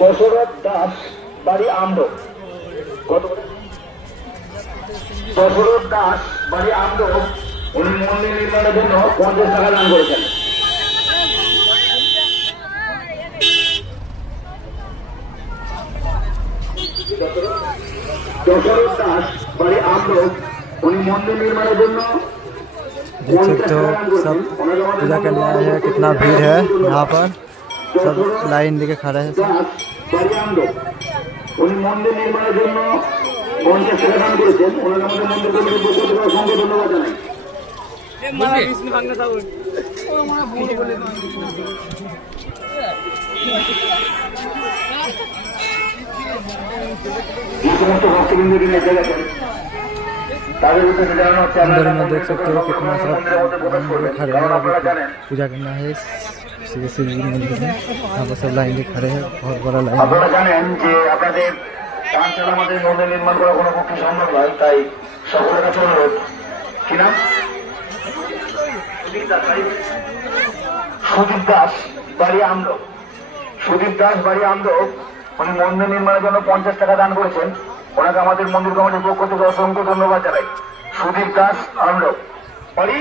দশরথ দাস, বাড়ি আমরো। দশরথ দাস, বাড়ি আমরো, উনি মন্দির নির্মাণের জন্য 50 টাকা দান করেছেন। दशरथ दास, बड़ी আমরো, उन्हीं मंदिर निर्माण के लिए देख सकते हो सब पूजा करने आए हैं। कितना भीड़ है यहाँ पर, सब लाइन लेके खड़े हैं। बड़ी আমরো, उन्हीं मंदिर निर्माण के लिए 50 টাকা দান করেছেন। ওনারা আমাদের মন্দির কমিটির পক্ষ থেকে অসংখ্য ধন্যবাদ জানাই। अंदर में देख सकते हो कितना सब खड़े हैं। अभी पूजा करना है शिव जी मंदिर में। यहाँ पर सब लाइन में खड़े हैं, बहुत बड़ा लाइन है। আপনারা জানেন যে আপনাদের পাঁচতলা আমাদের মন্দির নির্মাণ করা কোনো পক্ষে সম্ভব নয়, তাই সকলের কাছে অনুরোধ। কি নাম? সুদীপ দাস, বাড়ি আমরো। সুদীপ দাস, বাড়ি আমরো, উনি মন্দির নির্মাণের জন্য 50 টাকা দান করেছেন। ওনাকে আমাদের মন্দির কমিটির পক্ষ থেকে অসংখ্য ধন্যবাদ জানাই। সুদীপ দাস, আমরো, বাড়ি